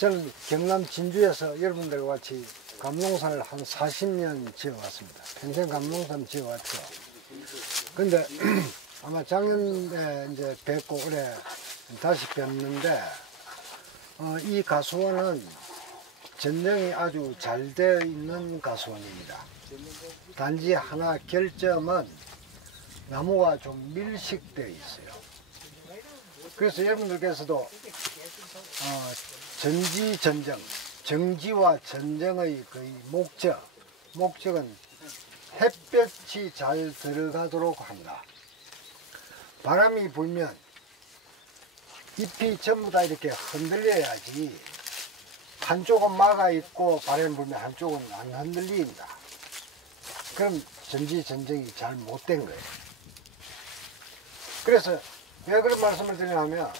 저는 경남 진주에서 여러분들과 같이 감농사를 한 40년 지어왔습니다. 평생 감농사를 지어왔죠. 근데 아마 작년에 이제 뵙고 올해 다시 뵙는데, 이 가수원은 전정이 아주 잘 되어 있는 가수원입니다. 단지 하나 결점은 나무가 좀 밀식되어 있어요. 그래서 여러분들께서도 전지, 전정, 정지와 전정의 거의 목적은 햇볕이 잘 들어가도록 한다. 바람이 불면 잎이 전부 다 이렇게 흔들려야지, 한쪽은 막아 있고 바람이 불면 한쪽은 안 흔들린다. 그럼 전지, 전정이 잘 못된 거예요. 그래서 왜 그런 말씀을 드리냐면,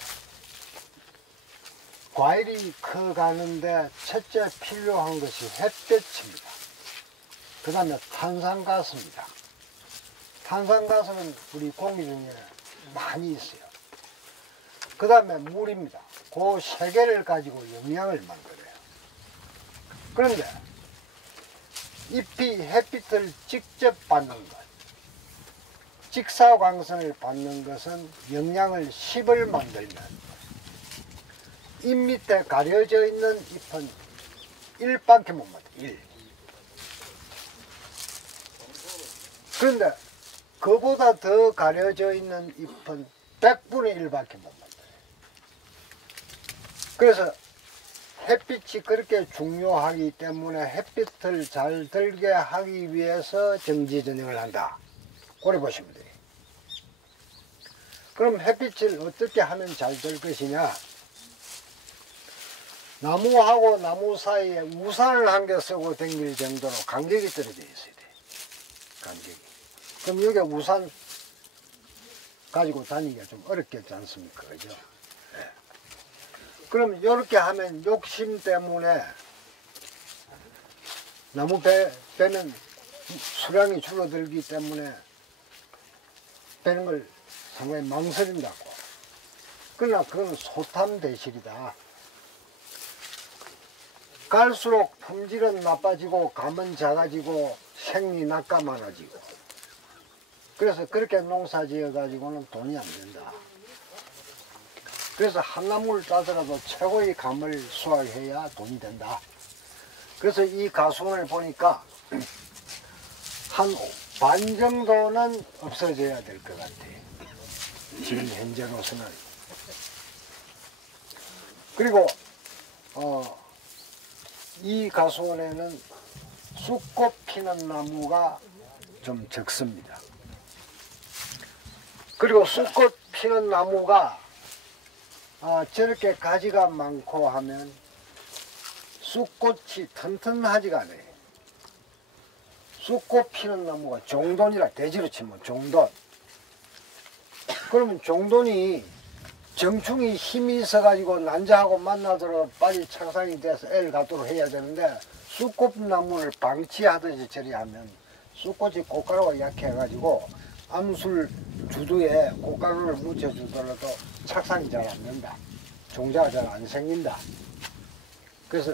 과일이 커가는데 첫째 필요한 것이 햇볕입니다. 그 다음에 탄산가스입니다. 탄산가스는 우리 공기 중에 많이 있어요. 그 다음에 물입니다. 그 세 개를 가지고 영양을 만들어요. 그런데 잎이 햇빛을 직접 받는 것, 직사광선을 받는 것은 영양을 10을 만들면, 잎 밑에 가려져 있는 잎은 1밖에 못 만들어요. 1. 그런데 그보다 더 가려져 있는 잎은 100분의 1밖에 못 만들어요. 그래서 햇빛이 그렇게 중요하기 때문에 햇빛을 잘 들게 하기 위해서 정지전정을 한다. 그래 보시면 돼요. 그럼 햇빛을 어떻게 하면 잘 될 것이냐? 나무하고 나무 사이에 우산을 한 개 쓰고 다닐 정도로 간격이 떨어져 있어야 돼. 간격이. 그럼 여기 우산 가지고 다니기가 좀 어렵겠지 않습니까? 그죠? 네. 그럼 이렇게 하면 욕심 때문에 나무 배는 수량이 줄어들기 때문에 빼는 걸 상당히 망설인다고. 그러나 그건 소탐대실이다. 갈수록 품질은 나빠지고 감은 작아지고 생리 낙가 많아지고, 그래서 그렇게 농사 지어 가지고는 돈이 안 된다. 그래서 한 나무를 따더라도 최고의 감을 수확해야 돈이 된다. 그래서 이 가수원을 보니까 한 반 정도는 없어져야 될 것 같아요. 지금 현재로서는. 그리고 이 가수원에는 쑥꽃 피는 나무가 좀 적습니다. 그리고 쑥꽃 피는 나무가 저렇게 가지가 많고 하면 쑥꽃이 튼튼하지가 않아요. 쑥꽃 피는 나무가 종돈이라, 대지로 치면 종돈. 그러면 종돈이 정충이 힘이 있어가지고 난자하고 만나도록 빨리 창상이 돼서 애를 갖도록 해야 되는데, 쑥꽃나무를 방치하듯이 처리하면 쑥꽃이 꽃가루가 약해가지고 암술 주두에 꽃가루를 묻혀주더라도 착상이 잘 안 된다. 종자가 잘 안 생긴다. 그래서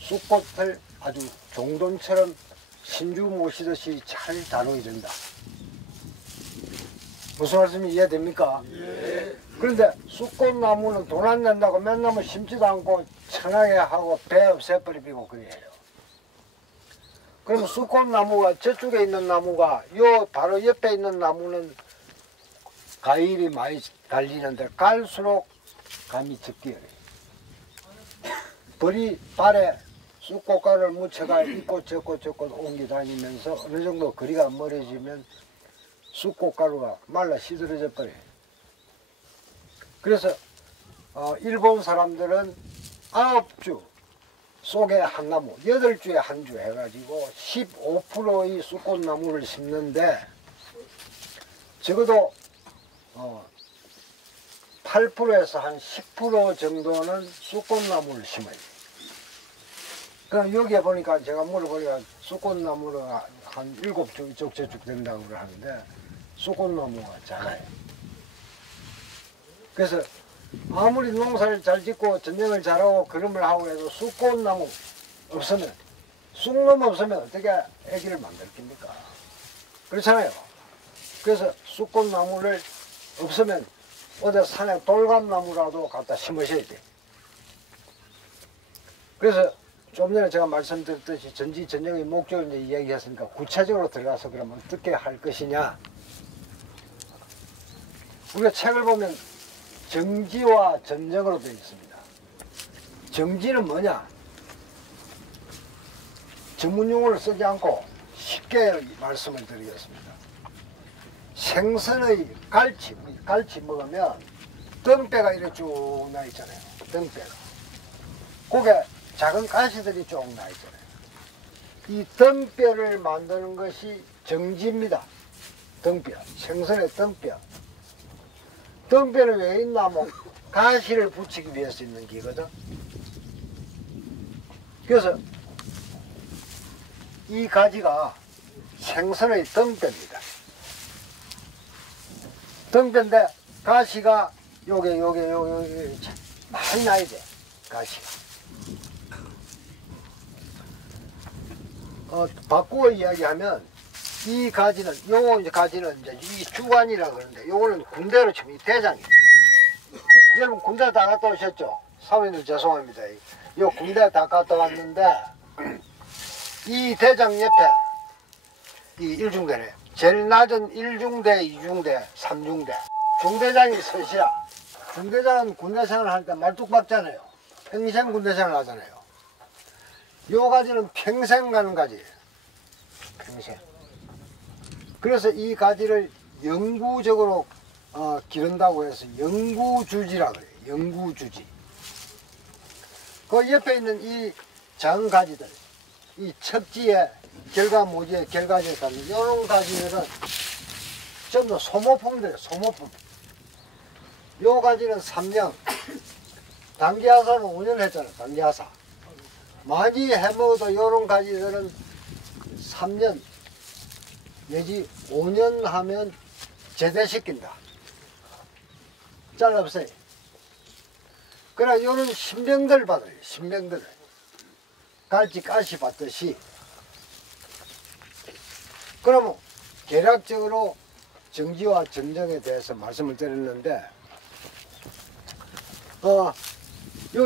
쑥꽃을 아주 종돈처럼 신주 모시듯이 잘 다뤄야 된다. 무슨 말씀이 이해됩니까? 예. 그런데 쑥꽃나무는 돈 안 낸다고 맨날 뭐 심지도 않고 천하게 하고 배 없애버리고 그래요. 그럼 쑥꽃나무가 저쪽에 있는 나무가 요 바로 옆에 있는 나무는 과일이 많이 달리는데 갈수록 감이 적게 해요. 벌이 발에 쑥꽃가루를 묻혀가 이꽃 저꽃 옮겨 다니면서 어느 정도 거리가 멀어지면 쑥꽃가루가 말라 시들어져 버려요. 그래서 일본 사람들은 9주 속에 한 나무, 8주에 한 주 해가지고 15%의 쑥꽃나무를 심는데, 적어도 8%에서 한 10% 정도는 쑥꽃나무를 심어요. 그럼 여기에 보니까 제가 물어보니까 쑥꽃나무는 한 7쪽 이쪽 저쪽 된다고 하는데 쑥꽃나무가 작아요. 그래서 아무리 농사를 잘 짓고 전쟁을 잘하고 그름을 하고 해도 쑥꽃나무 없으면, 쑥놈 없으면 어떻게 애기를 만들 겁니까? 그렇잖아요. 그래서 쑥꽃나무를 없으면 어디 산에 돌감나무라도 갖다 심으셔야 돼. 그래서 좀 전에 제가 말씀드렸듯이 전지전능의 목적을 이제 이야기했으니까 구체적으로 들어가서 그러면 어떻게 할 것이냐. 우리가 책을 보면 정지와 전정으로 되어 있습니다. 정지는 뭐냐? 전문용어를 쓰지 않고 쉽게 말씀을 드리겠습니다. 생선의 갈치, 우리 갈치 먹으면 등뼈가 이렇게 쭉 나 있잖아요. 등뼈가. 고개 작은 가시들이 쭉 나 있잖아요. 이 등뼈를 만드는 것이 정지입니다. 등뼈, 생선의 등뼈. 등뼈는 왜 있나 뭐 가시를 붙이기 위해서 있는 기거든. 그래서 이 가지가 생선의 등뼈입니다. 등뼈인데 가시가 요게 많이 나야 돼. 가시가. 바꾸어 이야기하면 이 가지는 요 가지는 이제 이 주관이라 그러는데 요거는 군대로 치면 이 대장이에요. 여러분 군대 다 갔다 오셨죠? 사모님들 죄송합니다. 요 군대 다 갔다 왔는데 이 대장 옆에 이 일중대네. 제일 낮은 1중대, 2중대, 3중대. 중대장이 셋이야. 중대장은 군대 생활할 때 말뚝박잖아요. 평생 군대 생활 하잖아요. 요 가지는 평생 가는 가지예요. 평생. 그래서 이 가지를 영구적으로 기른다고 해서 영구주지라고 그래요. 영구주지. 그 옆에 있는 이 작은 가지들, 이 척지에 결과모지에 결과지에 가는 이런 가지들은 전부 소모품들이에요. 소모품. 요 가지는 3년, 단기하사는 5년 했잖아요. 단기하사. 많이 해먹어도 요런 가지들은 3년 내지 5년 하면 제대시킨다. 잘라보세요. 그래 요런 신병들 받아요. 신병들을. 갈치 가시 받듯이. 그러면 계략적으로 정지와 전정에 대해서 말씀을 드렸는데 요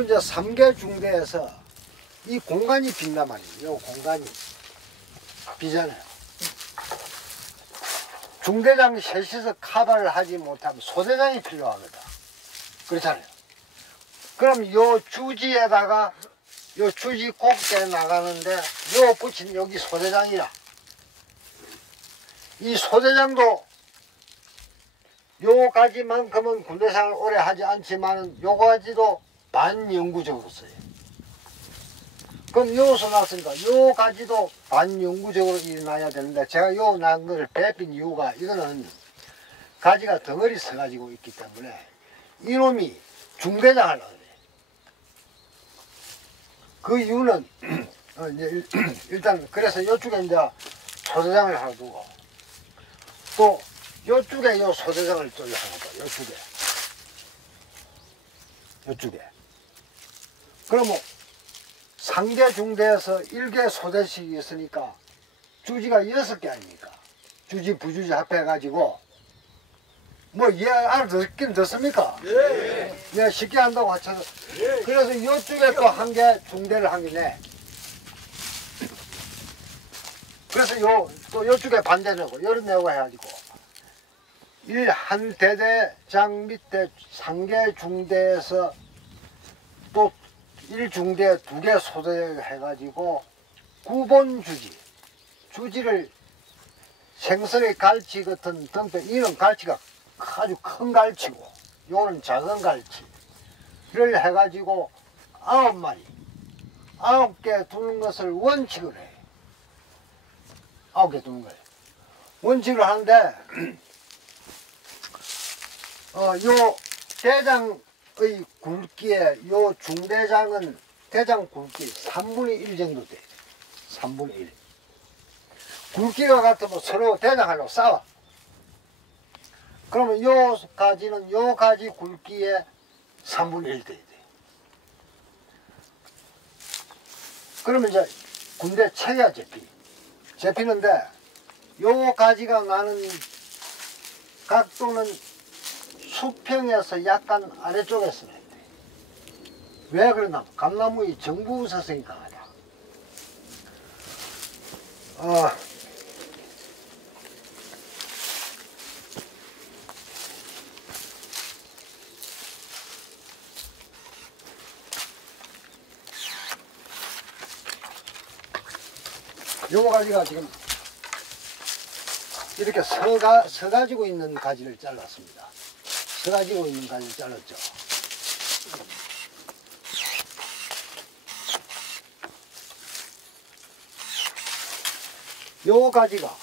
이제 3개 중대에서 이 공간이 빈단 말이에요. 요 공간이 비잖아요. 중대장 셋이서 커버를 하지 못하면 소대장이 필요하거든. 그렇잖아요. 그럼 요 주지에다가 요 주지 꼭대에 나가는데 요 붙인 여기 소대장이라. 이 소대장도 요 가지만큼은 군대생활 오래 하지 않지만 요 가지도 반영구적으로 써요. 그럼 요소 났으니까 요 가지도 반영구적으로 일어나야 되는데 제가 요 난 것을 빼핀 이유가 이거는 가지가 덩어리 서가지고 있기 때문에 이놈이 중대장을 하네. 그 이유는 일단 그래서 요쪽에 이제 소대장을 하나 두고 또 요쪽에 요 소대장을 또 하나 둬. 요쪽에 그러면 상계 중대에서 1개 소대씩이 있으니까 주지가 6개 아닙니까? 주지 부주지 합해가지고 뭐 알아듣긴 듣습니까? 예. 예, 쉽게 한다고 하셔서 예. 그래서 이쪽에 또 한 개 중대를 한 개네. 그래서 또 요쪽에 반대 내고 요런 내고 해가지고 한 대대장 밑에 상계 중대에서 또 1중대 2개 소대 해가지고 9번 주지를 생선의 갈치 같은 등뼈 이런 갈치가 아주 큰 갈치고 요는 작은 갈치를 해가지고 9마리 9개 두는 것을 원칙을 해. 9개 두는 거예요. 원칙을 하는데 요 대장의 굵기에 요 중대장은 대장 굵기 3분의 1 정도 돼. 3분의 1. 굵기가 같으면 서로 대장하려고 싸워. 그러면 요 가지는 요 가지 굵기에 3분의 1 돼야 돼. 그러면 이제 군대 체계가 잡히는데 요 가지가 나는 각도는 수평에서 약간 아래쪽에 서야 돼. 왜 그러나? 감나무의 정부우사성이 강하다. 요 가지가 지금 이렇게 서가지고 있는 가지를 잘랐습니다. 서가지고 있는 가지를 잘랐죠. 요 가지가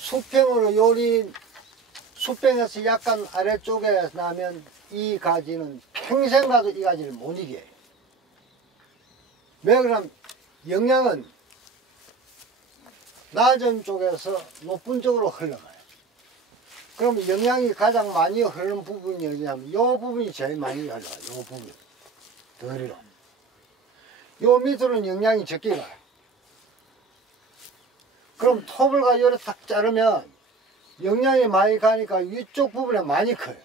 수평으로 수평에서 약간 아래쪽에 나면 이 가지는 평생 가도 이 가지를 못 이겨요. 왜 그러냐면 영양은 낮은 쪽에서 높은 쪽으로 흘러가요. 그럼 영양이 가장 많이 흐르는 부분이 어디냐면 이 부분이 제일 많이 흘러가요. 이 부분. 덜이로. 이 밑으로는 영양이 적게 가요. 그럼 톱을 가지고 탁 자르면 영양이 많이 가니까 위쪽 부분에 많이 커요.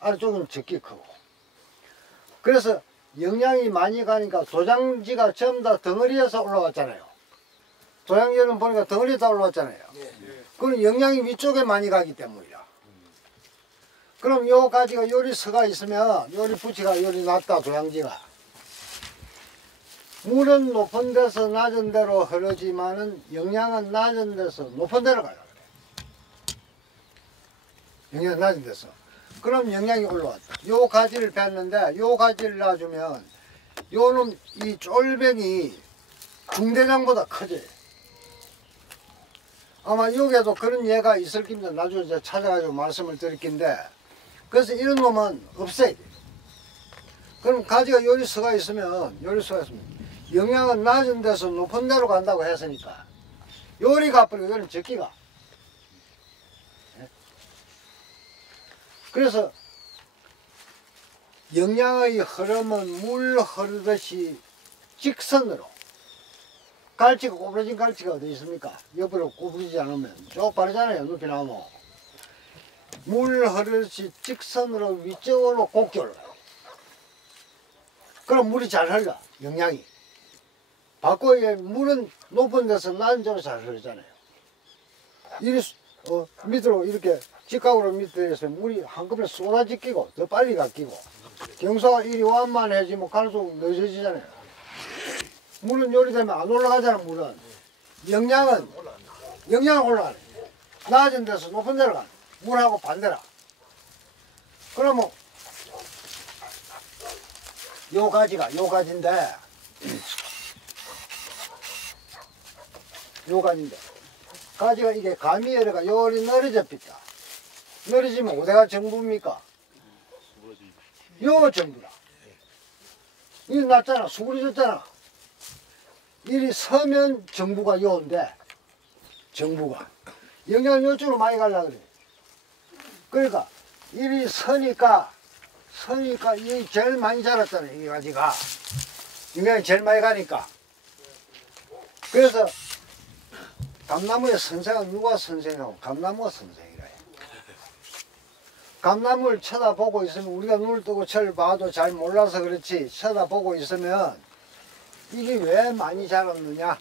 아래쪽은 적게 크고. 그래서 영양이 많이 가니까 도장지가 전부 다 덩어리에서 올라왔잖아요. 도장지는 보니까 덩어리에다 올라왔잖아요. 그건 영양이 위쪽에 많이 가기 때문이라. 그럼 요 가지가 요리 서가 있으면 요리 부치가 요리 낮다 도장지가. 물은 높은 데서 낮은 데로 흐르지만은 영양은 낮은 데서 높은 데로 가려 그래. 영양은 낮은 데서. 그럼 영양이 올라왔다. 요 가지를 뺐는데 요 가지를 놔주면 요는 이 쫄병이 중대장보다 커져요. 아마 여기에도 그런 예가 있을 겁니다. 나중에 제가 찾아가지고 말씀을 드릴 건데 그래서 이런 놈은 없애야 돼요. 그럼 가지가 요리서가 있으면 영양은 낮은 데서 높은 데로 간다고 했으니까 요리가 버리고 요리는 적기가. 그래서 영양의 흐름은 물 흐르듯이 직선으로 갈치가 꼬부러진 갈치가 어디 있습니까? 옆으로 꼬부러지지 않으면 쭉 바르잖아요. 높이 나오면 물 흐르듯이 직선으로 위쪽으로 곱게 올라요. 그럼 물이 잘 흘러. 영양이 바꿔야 물은 높은 데서 낮은 데로 잘 흐르잖아요. 밑으로 이렇게 직각으로 밑에서 물이 한꺼번에 쏟아지 끼고 더 빨리 가 끼고 경사가 이리 완만 해지면 갈수록 늦어지잖아요. 물은 요리되면 안 올라가잖아. 물은 영양은 올라가네. 낮은 데서 높은 데로 가네. 물하고 반대라. 그러면 요 가지인데 가지가 이게 감이 열어가 요리 늘어져 삐다. 늘어지면 어디가 정부입니까? 요 정부라. 이 낮잖아. 수그러졌잖아. 이리 서면 정부가 요인데 정부가 영양은 요쪽으로 많이 가려고 그래. 그러니까 이리 서니까 이 제일 많이 자랐잖아요. 이 가지가 영양이 제일 많이 가니까. 그래서 감나무의 선생은 누가 선생이라고? 감나무가 선생이라 해. 감나무를 쳐다보고 있으면 우리가 눈을 뜨고 저를 봐도 잘 몰라서 그렇지 쳐다보고 있으면 이게 왜 많이 자랐느냐?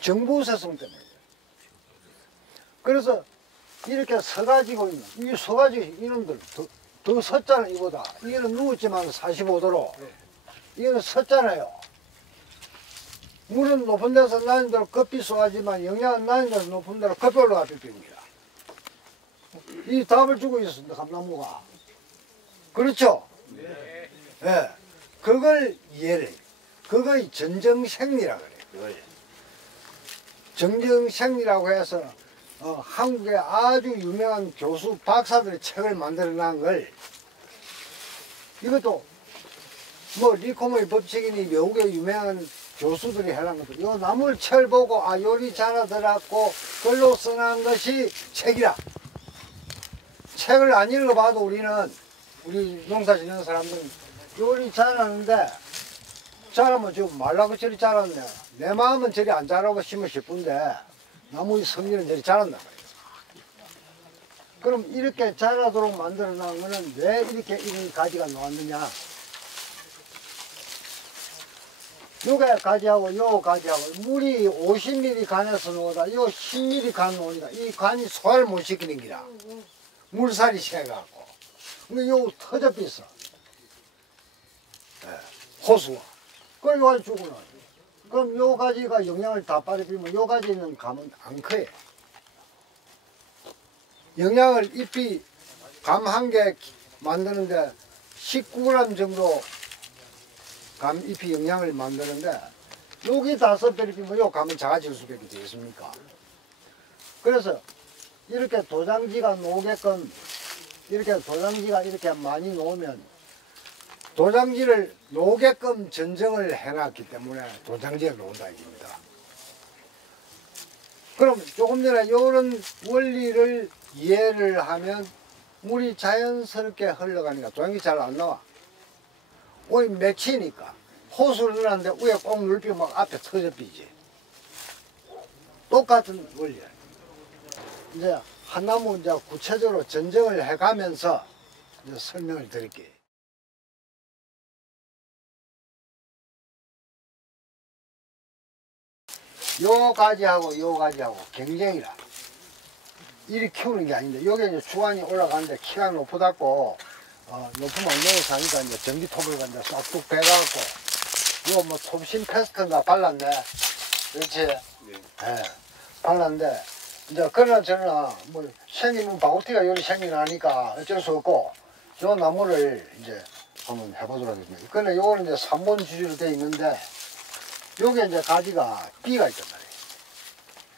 정부우사성 때문에. 그래서 이렇게 서가지고 있는 이 서가지고 이놈들 더 섰잖아. 이보다 이거는 누웠지만 45도로 이거는 섰잖아요. 물은 높은 데서 낮은 데로 급히 쏘아지만 영양은 낮은 데서 높은 데로 급히 올라갈 겁니다. 이 답을 주고 있습니다. 감나무가. 그렇죠? 네. 네. 그걸 이해를 해요. 그걸 전정생리라고 그래요. 정정생리라고 해서 한국의 아주 유명한 교수 박사들의 책을 만들어 놓은 걸 이것도 뭐 리코머의 법칙이니 외국의 유명한 교수들이 해놓은 것도 이 나물 철 보고 요리 잘하더라고 글로 써놓은 것이 책이라. 책을 안 읽어봐도 우리 농사 짓는 사람들은 요리 잘하는데 잘하면 지금 말라고 저리 잘하네. 내 마음은 저리 안 자라고 심어 싶은데 나무의 성질은 저리 자란단 말이에요. 그럼 이렇게 자라도록 만들어 놓은 거는 왜 이렇게 이런 가지가 나왔느냐. 요게 가지하고 요 가지하고 물이 50ml 간에서 나오다 요 10ml 간 나오니까 이 간이 소화를 못 시키는 기라. 물살이 새갖고. 근데 요 터져 비싸. 호수가. 그걸 요 가지 주고 나. 그럼 요 가지가 영양을 다 빠져버리면 요 가지는 가면 안 커요. 영양을 잎이 감 한 개 만드는데 19g 정도 감 잎이 영양을 만드는데 여기 5배를 요 감은 작아질 수밖에 되겠습니까? 그래서 이렇게 도장지가 놓게끔 도장지가 이렇게 많이 놓으면 도장지를 놓게끔 전정을 해놨기 때문에 도장지가 놓은다 이겁니다. 그럼 조금 전에 이런 원리를 이해를 하면 물이 자연스럽게 흘러가니까 도장지 잘 안 나와. 오이 맺히니까 호수를 넣었는데 위에 꼭 눌비면 막 앞에 터져비지. 똑같은 원리야. 이제 한 나무 이제 구체적으로 전정을 해가면서 이제 설명을 드릴게요. 요 가지하고 요 가지하고 경쟁이라. 이리 키우는 게 아닌데 여기 이제 주관이 올라가는데 키가 높다고 높으면 안 내려 사니까 이제 전기톱을 간다 싹둑 베가갖고 이거 뭐 톱신 패스트인가 발랐네. 그렇지? 네. 발랐는데 이제 그러나 저러나 뭐 생기면 바구티가 요리 생기나니까 어쩔 수 없고 요 나무를 이제 한번 해보도록 하겠습니다. 근데 요거는 이제 3번 주지로 되어 있는데 요게 이제 가지가 B가 있단 말이에요.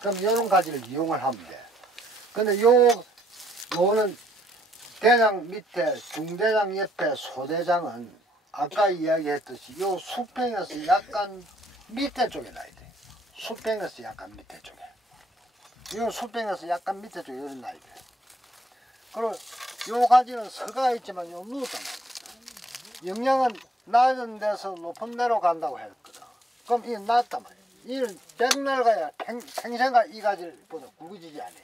그럼 요런 가지를 이용을 하면 돼. 근데 요거는 대장 밑에 중대장 옆에 소대장은 아까 이야기했듯이 요 수평에서 약간 밑에 쪽에 놔야 돼. 수평에서 약간 밑에 쪽에. 요 수평에서 약간 밑에 쪽에 이런 놔야 돼. 그리고 요 가지는 서가 있지만 요 누웠단 말이야. 영양은 낮은 데서 높은 데로 간다고 했거든. 그럼 이게 낮단 말이야. 이는 백날 가야 평생가 이 가지보다 굵어지지 않아.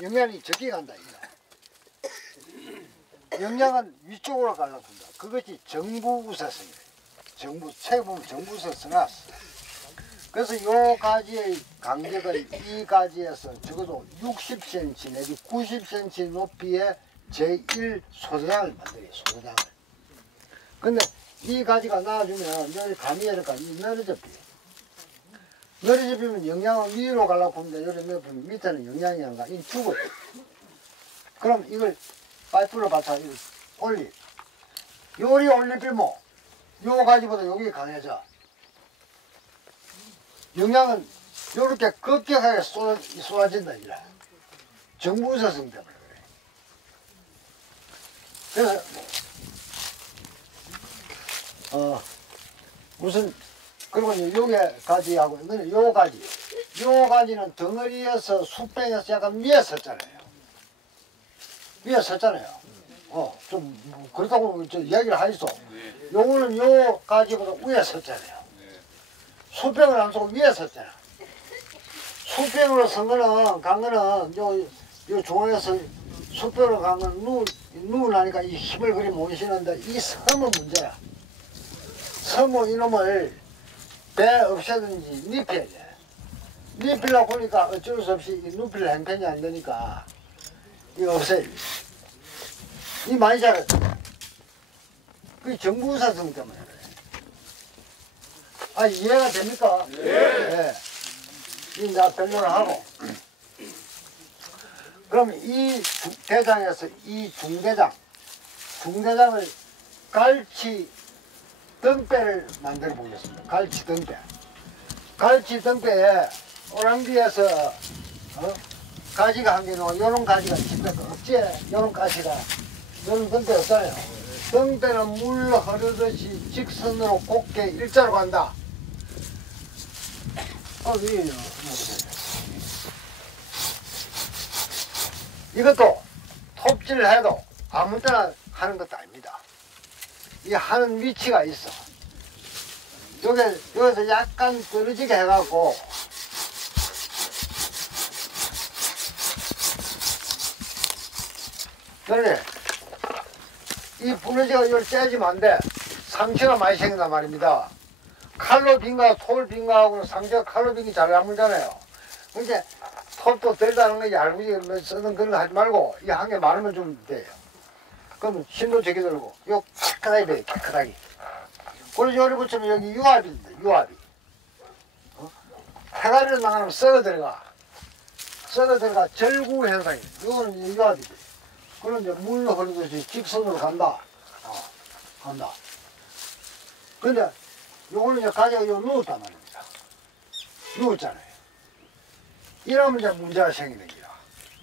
영양이 적게 간다 이거. 영양은 위쪽으로 가려고 한다. 그것이 정부우세성이에요. 책에 보면 정부우세 써놨어. 그래서 요 가지의 간격은 이 가지에서 적어도 60cm 내지 90cm 높이의 제1 소대장을 만들어요. 소대장을. 근데 이 가지가 나와주면 여기 감이 이렇게 늘어져 버려. 늘어져 버리면 영양은 위로 가려고 하는데 여기 넣으면 밑에는 영양이 안 가. 이 죽어요. 그럼 이걸 파이프로 받쳐 올리. 요리 올리면 요 가지보다 여기 강해져. 영양은 요렇게 급격하게 쏟아진다 이래. 정부우세성 때문에 그래. 그래서 무슨 그리고 이제 요게 가지하고 요 가지는 덩어리에서 수평에서 약간 위에 섰잖아요. 위에 섰잖아요. 좀 그렇다고 저 이야기를 하이소. 요거는 요 가지보다 위에 섰잖아요. 수평을 안 서고 위에 섰잖아. 수평으로 선 거는 간 거는 요 중앙에서 수평으로 간 건 누우 나니까 이 힘을 그리 못 쉬는데 이 섬은 문제야. 섬은 이놈을 배 없애든지 눕혀야 돼. 눕히려고 보니까 어쩔 수 없이 눕힐 형편이 안 되니까 이거 없애야 돼. 이 많이 자랐잖아. 그게 정부우세성 때문에 그래. 이해가 됩니까? 네. 이 나 변론을 하고. 그럼 이 대장에서 이 중대장을 갈치 등배를 만들어 보겠습니다. 갈치 등배. 갈치 등배에 오랑비에서 가지가 한 개 나와. 요런 가지가 진짜 없지? 요런 가지가. 요런 등대 없잖아요. 등대는 물 흐르듯이 직선으로 곱게 일자로 간다. 위에요. 이것도 톱질을 해도 아무 때나 하는 것도 아닙니다. 이 하는 위치가 있어. 여기서 약간 떨어지게 해갖고 그러네. 이 부러지가 이걸 째지면 안 돼. 상처가 많이 생긴단 말입니다. 칼로 빈가 톱을 빈가하고는 상처가 칼로 빈기 잘 안 물잖아요. 이제 톱도 들다는 거 얇게 쓰는 그런 거 하지 말고 이 한 개 많으면 좀 돼요. 그럼 힘도 되게 들고 요 깨끗하게 돼요. 깨끗하게. 그래서 요리 붙이면 여기 유압인데 유압이. 해가리로 나가면 썩어 들어가. 썩어 들어가 절구 현상이. 요거는 이제 유압이지. 그럼 이제 물로 흐르듯이 직선으로 간다. 간다. 근데 요거는 이제 가지가 요 누웠단 말입니다. 누웠잖아요. 이러면 이제 문제가 생기는 거야.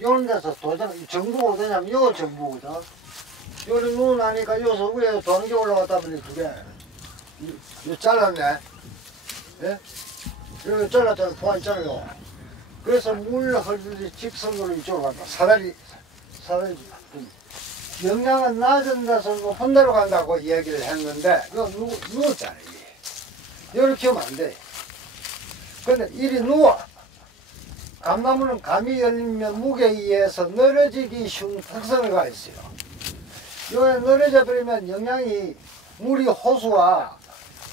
요런 데서 도장, 정부가 어떠냐면 요 정부거든. 요리 누워 나니까 요서 위에 도장기 올라갔다 보니 두 개. 요 잘랐네. 예? 여기 잘랐잖아. 포화 있잖아요. 그래서 물 흐르듯이 직선으로 이쪽으로 간다. 사다리. 영양은 낮은 데서 높은 데로 간다고 이야기를 했는데, 이거 누웠잖아요. 이렇게 하면 안 돼. 근데 이리 누워. 감나무는 감이 열리면 무게에 의해서 늘어지기 쉬운 특성을 가지고 있어요. 요에 늘어져 버리면 영양이, 물이 호수가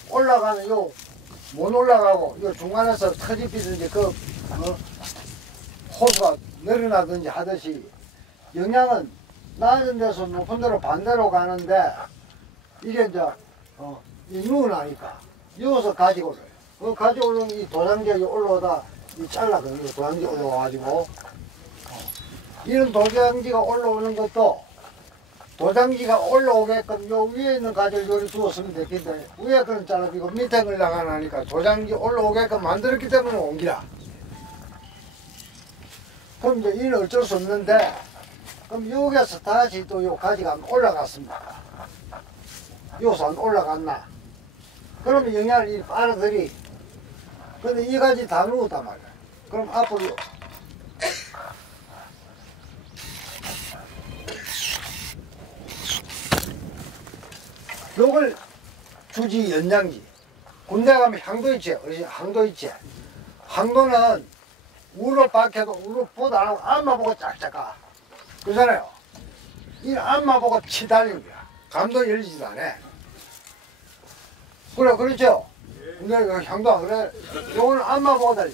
올라가는 못 올라가고, 요 중간에서 터집히든지 호수가 늘어나든지 하듯이 영양은 낮은 데서 높은 데로 반대로 가는데, 이게 이제, 누우나니까, 여기서 가지고 올라요. 그 가지고 올라오면 이 도장지가 올라오다, 이 잘라거든요. 도장지 올라와가지고. 이런 도장지가 올라오는 것도, 도장지가 올라오게끔 요 위에 있는 가지를 요리 두었으면 됐긴데, 위에 거는 잘라지고 밑에 걸 나가나니까 도장지 올라오게끔 만들었기 때문에 옮기라. 그럼 이제 이는 어쩔 수 없는데, 그럼 여기에서 다시 또 요 가지가 올라갔습니다. 여기서 안 올라갔나? 그러면 영양을 이 빨아들이. 근데 이 가지 다 누웠단 말이야. 그럼 앞으로 요걸 주지 연장지. 군대 가면 향도 있지. 항도 있지. 항도는 우로 박혀도 우로 보도 안 하고 앞만 보고 짝짝 가. 그러잖아요. 이 앞만 보고 치달린 거야. 감도 열리지도 않아. 그래, 그렇죠? 근데 향도 안 그래. 요거는 앞만 보고 달리.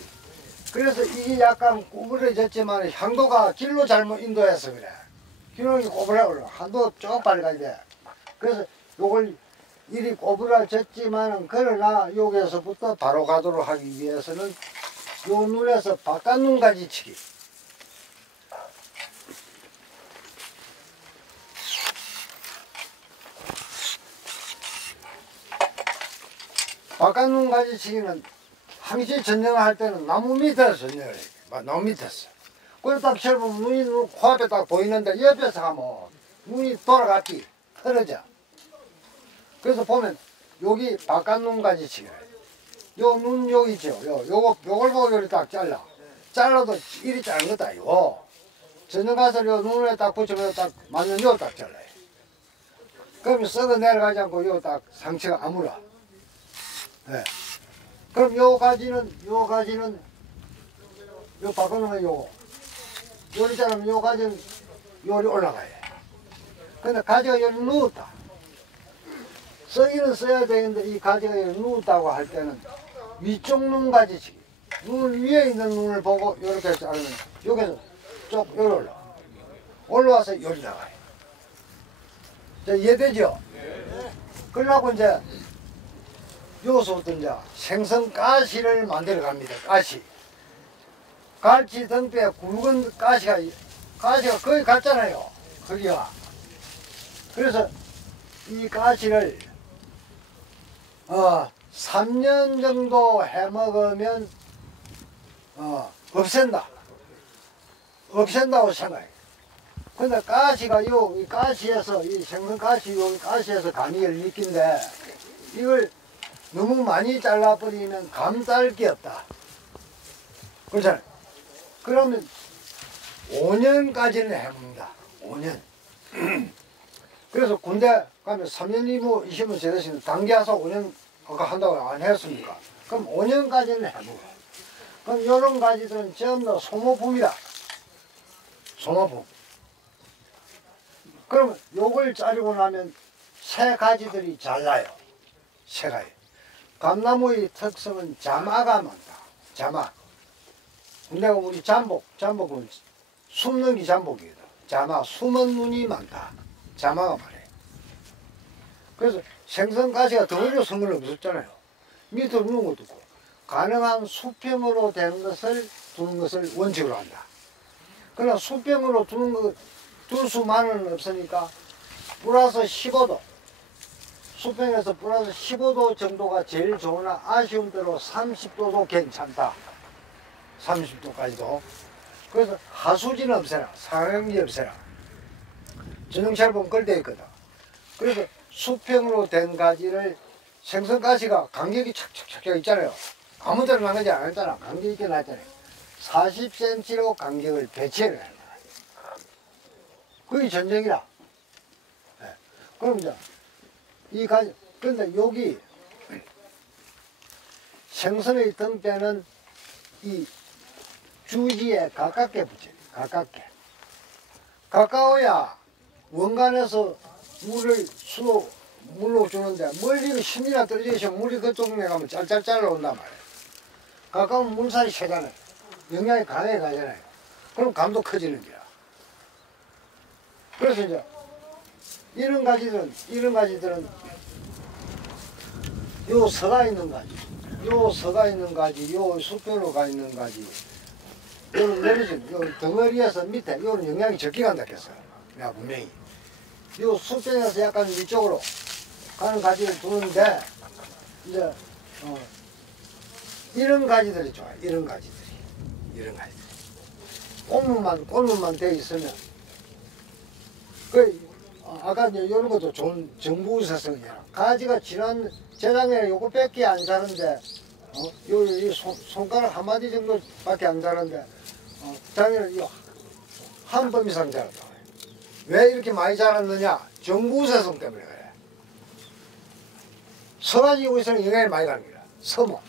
그래서 이게 약간 구부러졌지만 향도가 길로 잘못 인도해서 그래. 길로 꼬부라져. 한도 쭉 빨리 가야 돼. 그래서 요걸 이리 꼬부라졌지만은 그러나 여기에서부터 바로 가도록 하기 위해서는 요 눈에서 바깥 눈까지 치기. 바깥 눈 가지치기는 항시 전쟁을 할 때는 나무 밑에서 전쟁을 해. 나무 밑에서. 그래서 딱 쳐보면 눈이 코앞에 딱 보이는데 옆에서 가면 눈이 돌아갔기 떨어져. 그래서 보면 여기 바깥 눈 가지치기를 해. 요 눈 여기 있죠. 요걸 보고 여기 딱 잘라. 잘라도 이리 자른 것도 아니고 전쟁 가서 요 눈에 딱 붙이면 딱 맞는 요 딱 잘라요. 그러면 썩어 내려가지 않고 요 딱 상처가 아물어. 네. 그럼 요 가지는 요 바꿔놓으면 요거 요리 자르면 요 가지는 요리 올라가요. 근데 가지가 여기 누웠다. 쓰기는 써야 되는데 이 가지가 여기 누웠다고 할 때는 위쪽 눈 가지치기. 눈 위에 있는 눈을 보고 요렇게 자르면 여기서 쭉 요리 올라와서 요리 나가요. 자, 이해되죠? 그러고 이제 여기서부터 이제 생선 가시를 만들어 갑니다. 가시. 갈치 등뼈에 굵은 가시가 거의 같잖아요. 거기가. 그래서 이 가시를 3년 정도 해 먹으면 없앤다. 없앤다고 생각해. 근데 가시가 이 가시에서 이 생선가시 요 가시에서 감익을 느낀데 이걸 너무 많이 잘라버리면 감쌀 게 없다. 그렇잖아요. 그러면 5년까지는 해봅니다. 5년. 그래서 군대 가면 3년 이시면 제대신 단기하서 5년 아까 한다고 안 했습니까? 그럼 5년까지는 해보고. 그럼 요런 가지들은 전부 다 소모품이다. 소모품. 그러면 요걸 자르고 나면 새 가지들이 잘 나요. 새 가지. 감나무의 특성은 자마가 많다. 자마. 내가 우리 잠복은 숨는 게 잠복이다. 자마, 숨은 눈이 많다. 자마가 말해. 그래서 생선가시가 덩어리로 선 건 없었잖아요. 밑으로 누운 것도 없고. 가능한 수평으로 된 것을 두는 것을 원칙으로 한다. 그러나 수평으로 두는 거, 둘 수만은 없으니까 플러스 15도. 수평에서 플러스 15도 정도가 제일 좋으나 아쉬운 대로 30도도 괜찮다. 30도까지도. 그래서 하수지는 없애라. 상향지 없애라. 전용철 보면 걸대 있거든. 그래서 수평으로 된 가지를 생선가시가 간격이 착착착착 있잖아요. 아무 데나 난 거지 안 했잖아. 간격 있게 놨잖아요. 40cm로 간격을 배치를 해요. 그게 전쟁이라. 네. 그럼 이제 이 가지, 근데 여기 생선의 등뼈는 이 주지에 가깝게 붙여요. 가깝게. 가까워야 원간에서 물로 주는데 멀리 10m 떨어져 있으면 물이 그쪽 내 가면 짤짤짤 온단 말이에요. 가까우면 물살이 세잖아요. 영향이 강하게 가잖아요. 그럼 감도 커지는 거야. 그래서 이제 이런 가지들은 요 서가 있는 가지, 요 서가 있는 가지, 요 수평으로 가 있는 가지, 요는 내려진, 요 덩어리에서 밑에, 요는 영향이 적게 간다 했어요. 내가 분명히. 요 수평에서 약간 위쪽으로 가는 가지를 두는데, 이제, 이런 가지들이 좋아요. 이런 가지들이. 꽃무만 돼 있으면, 아까 이제 이런 것도 좋은 정부사성이야. 가지가 지난 재작년에 요거 밖에 안 자는데, 요 손가락 한마디 정도밖에 안 자는데, 작년에 한 번 이상 자랐다. 왜 이렇게 많이 자랐느냐? 정부사성 때문에 그래. 서가지고 있으면 영향이 많이 가는 거야. 서모.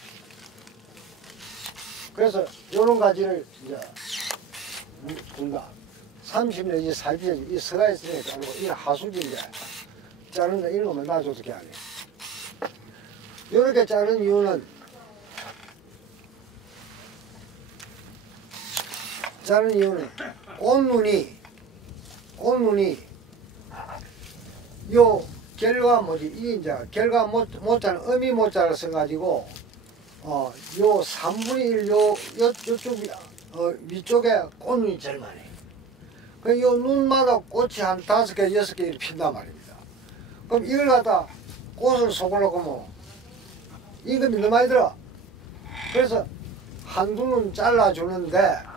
그래서 요런 가지를 이제 둔다. 30 내지 40cm 이 서가 있으니까 이 하수지인데 자르는데 이런 거면 놔줘 어떻게 하냐. 요렇게 자른 이유는 꽃눈이 요 결과 이 이제 결과 모자는 어미 모자를 써가지고 요 3분의 1 요쪽 위쪽에 꽃눈이 제일 많이. 그 요 눈마다 꽃이 한 5개, 6개 이렇게 핀단 말입니다. 그럼 이걸 갖다 꽃을 속으려고 뭐 임금이 너무 많이 들어. 그래서 한두 눈 잘라주는데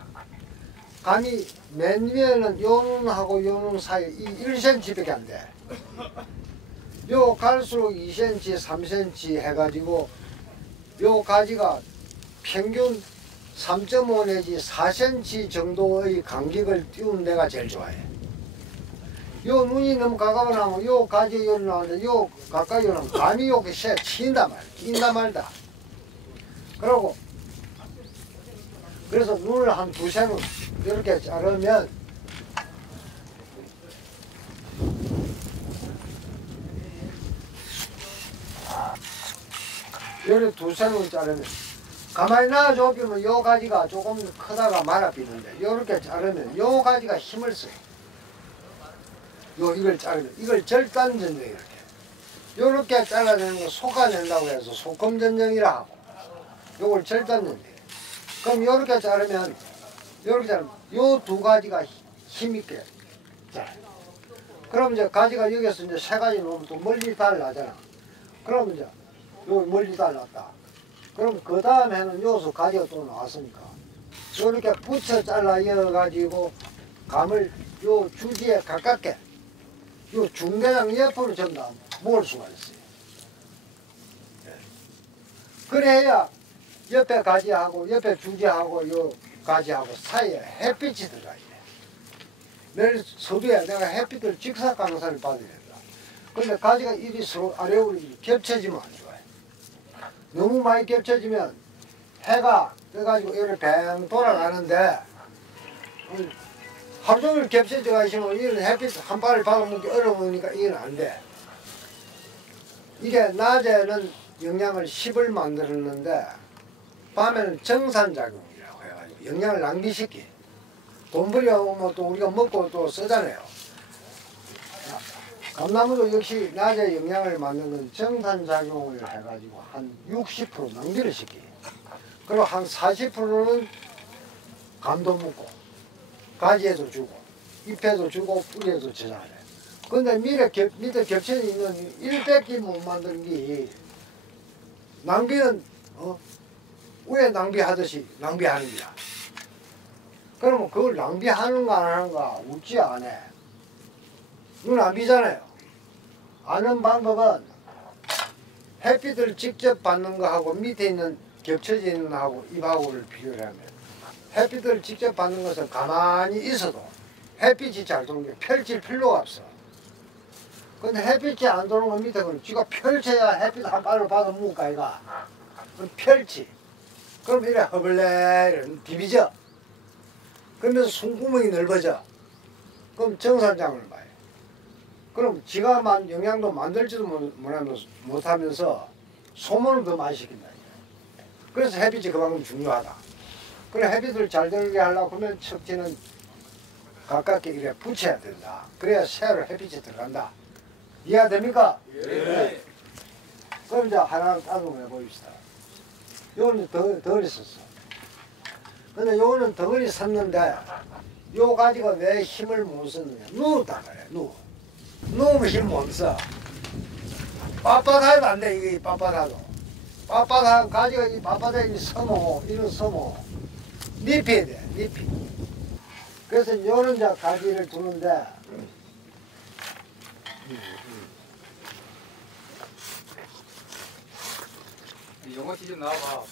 감이 맨 위에는 요 눈하고 요 눈 사이 이 1cm밖에 안 돼. 요 갈수록 2cm, 3cm 해가지고 요 가지가 평균 3.5 내지 4cm 정도의 간격을 띄우는 데가 제일 좋아해. 요 눈이 너무 가까워 나면 요 가지 요리 나오는데 요 가까이 오면 감이 요게 새 튄단 말이야. 튄다 말다. 그래서 눈을 한 2-3눈 이렇게 자르면 이렇게 2-3눈 자르면 가만히 놔줘 보면 요 가지가 조금 크다가 말아비는데 요렇게 자르면 요 가지가 힘을 써요. 이걸 자르면 이걸 절단전쟁 이렇게 요렇게 잘라내는 거 속아낸다고 해서 소금전쟁이라 하고 요걸 절단전쟁. 그럼 요렇게 자르면 요 두 가지가 힘있게 자라요. 그럼 이제 가지가 여기서 이제 3가지 놓으면 또 멀리 달라잖아. 그럼 이제 요 멀리 달랐다. 그럼 그 다음에는 요소 가지가 또 나왔으니까 이렇게 붙여 잘라 이어가지고 감을 요 주지에 가깝게 요 중대장 옆으로 전부 다 모을 수가 있어요. 그래야 옆에 가지하고 옆에 주지하고 요 가지하고 사이에 햇빛이 들어가야 돼. 내일 서두에 내가 햇빛을 직사 강사를 받아야 된다. 근데 가지가 이리 서로 아래로 겹쳐지면 안 좋아요. 너무 많이 겹쳐지면 해가 떠가지고 이렇게 뱅 돌아가는데 하루 종일 겹쳐져 가시면 이런 햇빛 한 발을 받아먹기 어려우니까 이건 안 돼. 이게 낮에는 영양을 10을 만들었는데 밤에는 정산작용이라고 해가지고 영양을 낭비시키. 돈 버려오면 또 우리가 먹고 또 쓰잖아요. 감나무도 역시 낮에 영양을 만드는 건 정산작용을 해가지고 한 60% 낭비를 시키. 그리고 한 40%는 감도 먹고 가지에도 주고 잎에도 주고 뿌리에도 저장해. 근데 밑에 겹쳐 있는 100개 못 만드는 게 낭비는 위에 낭비하듯이 낭비하는 거야. 그러면 그걸 낭비하는가 안 하는가 웃지 안 해. 눈 안 비잖아요. 아는 방법은 햇빛을 직접 받는 거하고 밑에 있는 겹쳐져 있는 거하고 잎하고를 비교를 하면 햇빛을 직접 받는 것은 가만히 있어도 햇빛이 잘 도는 게 펼칠 필요가 없어. 근데 햇빛이 안 도는 거 밑에 그럼 쥐가 펼쳐야 햇빛 한 발을 받아 먹을까 이가. 그럼 펼치. 그럼 이래 허벌레 비비져. 그러면서 숨구멍이 넓어져. 그럼 정산장을 봐요. 그럼 지가 영양도 만들지도 못하면서 소모는 더 많이 시킨다. 그래서 햇빛이 그만큼 중요하다. 그래 햇빛을 잘 들게 하려고 하면 척지는 가깝게 이래 붙여야 된다. 그래야 새로 햇빛이 들어간다. 이해됩니까? 예. 그럼 이제 하나 따로 해봅시다. 요거는 덜 있었어. 근데 요거는 덩어리 섰는데 요 가지가 왜 힘을 못 쓰느냐. 누웠다 그래. 누우면 힘 못 써. 빳빳하면 안 돼. 이게 빳빳하도. 빳빳한 가지가 이 빳빳하게 서모 이런 서모 잎이 돼. 잎이. 그래서 요런 이제 가지를 두는데 영어 시즌 나와봐.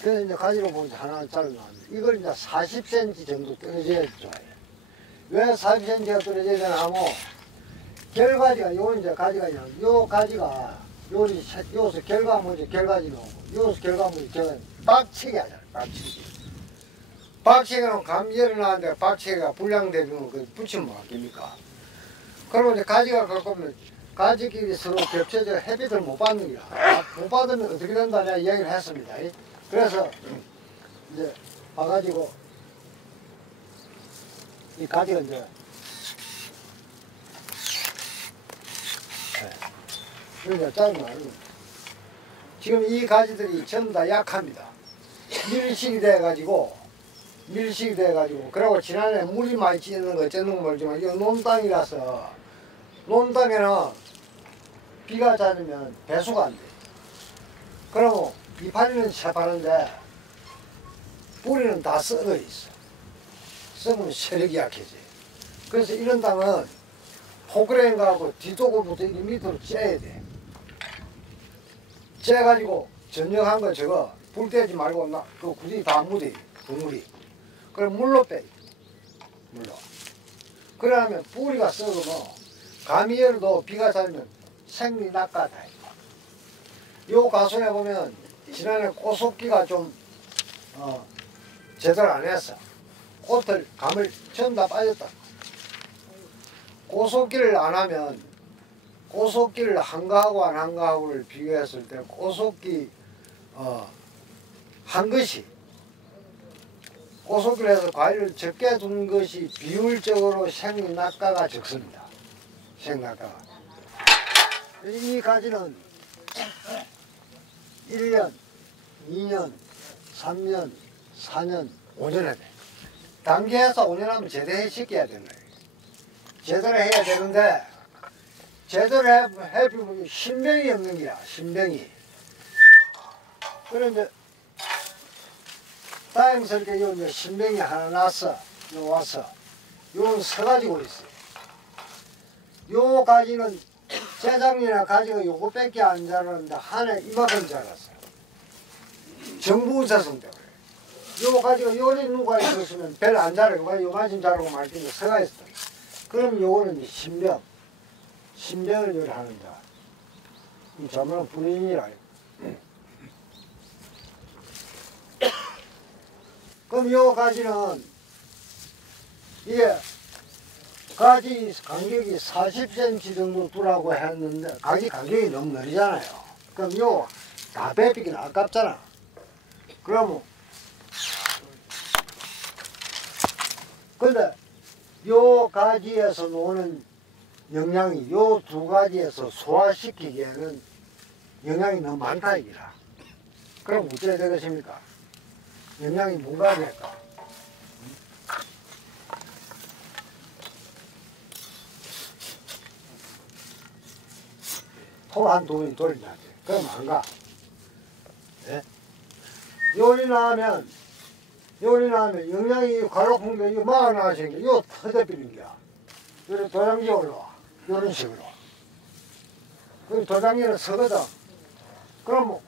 그래서 이제 가지로 보면 하나 잘라놨는데 이걸 이제 40cm 정도 떨어져야 좋아요. 왜 40cm가 떨어져야 되나 하면 결가지가 요 이제 가지가 요 가지가 요서 결가 먼저 결가지 나오고 요서 결가 먼저 결가 빡치게 하잖아요. 빡치게는 감기를 나는데 빡치게가 불량되면 그 붙이면 뭐 하겠습니까? 그러면 이제 가지가 갖고 오면 가지끼리 서로 겹쳐져 햇빛을 못 받는 거야. 못 받으면 어떻게 된다 내가 이야기를 했습니다. 그래서 이제 봐가지고 이 가지가 이제 그러니까 짜증나요. 지금 이 가지들이 전부 다 약합니다. 밀식이 돼가지고 그리고 지난해 물이 많이 찌는 거 어쩌는 거 모르지만 이거 논땅이라서 논땅에는 비가 잦으면 배수가 안 돼. 그러면 이파리는 새파란데 뿌리는 다 썩어 있어. 썩으면 세력이 약해져. 그래서 이런 땅은 포크레인하고 뒤쪽으로부터 밑으로 째야 돼. 째가지고 전역한 거 저거 불 떼지 말고 그 굳이 다 묻어 국물이. 그럼 물로 빼. 물로. 그러면 뿌리가 썩으면 가미열도 비가 잦으면 생리 낚아다. 요 가수에 보면 지난해 꽃속기가 좀 제대로 안 했어. 꽃을 감을 전부 다 빠졌다. 꽃속기를 안 하면 꽃속기를 한가하고 안 한가하고를 비교했을 때 꽃속기 한 것이 꽃속기를 해서 과일을 적게 둔 것이 비율적으로 생낙가가 적습니다. 생낙가가. 이 가지는 1년, 2년, 3년, 4년, 5년 해야 돼. 단계해서 5년 하면 제대로 시켜야 되는 거예요. 제대로 해야 되는데 제대로 해보면 신병이 없는 거야. 신병이. 그래 이제 다행스럽게 요 이제 신병이 하나 났어. 요 와서 요는 서가지고 있어요. 요 가지는 재작년에 가지가 요거밖에 안 자랐는데 한 해 이만큼 자랐어요. 정부 우사성 때문에. 요 가지가 요리 누가 있었으면 별로 안 자라고 요만큼 자라고 말든지 서가 있었다. 그럼 요거는 이제 신병. 신병을 요리하는 자. 이 전문은 군인이라. 그럼 요 가지는 이게 가지 간격이 40cm 정도 두라고 했는데 가지 간격이 너무 느리잖아요. 그럼 요 다 베피기는 아깝잖아. 그러면 근데 요 가지에서 노는 영양이 요 두 가지에서 소화시키기에는 영양이 너무 많다 이기라. 그럼 어찌해야 되겠습니까? 영양이 뭔가 될까? 토 한 두 번 돌려야 돼. 그럼 안 가. 예? 요리 나오면 영양이 가로풍 게 이거 막아나가시는 게 이거 터져버리는 거야. 요리 도장지 올라와. 요런 식으로. 그 도장지는 서거든. 그럼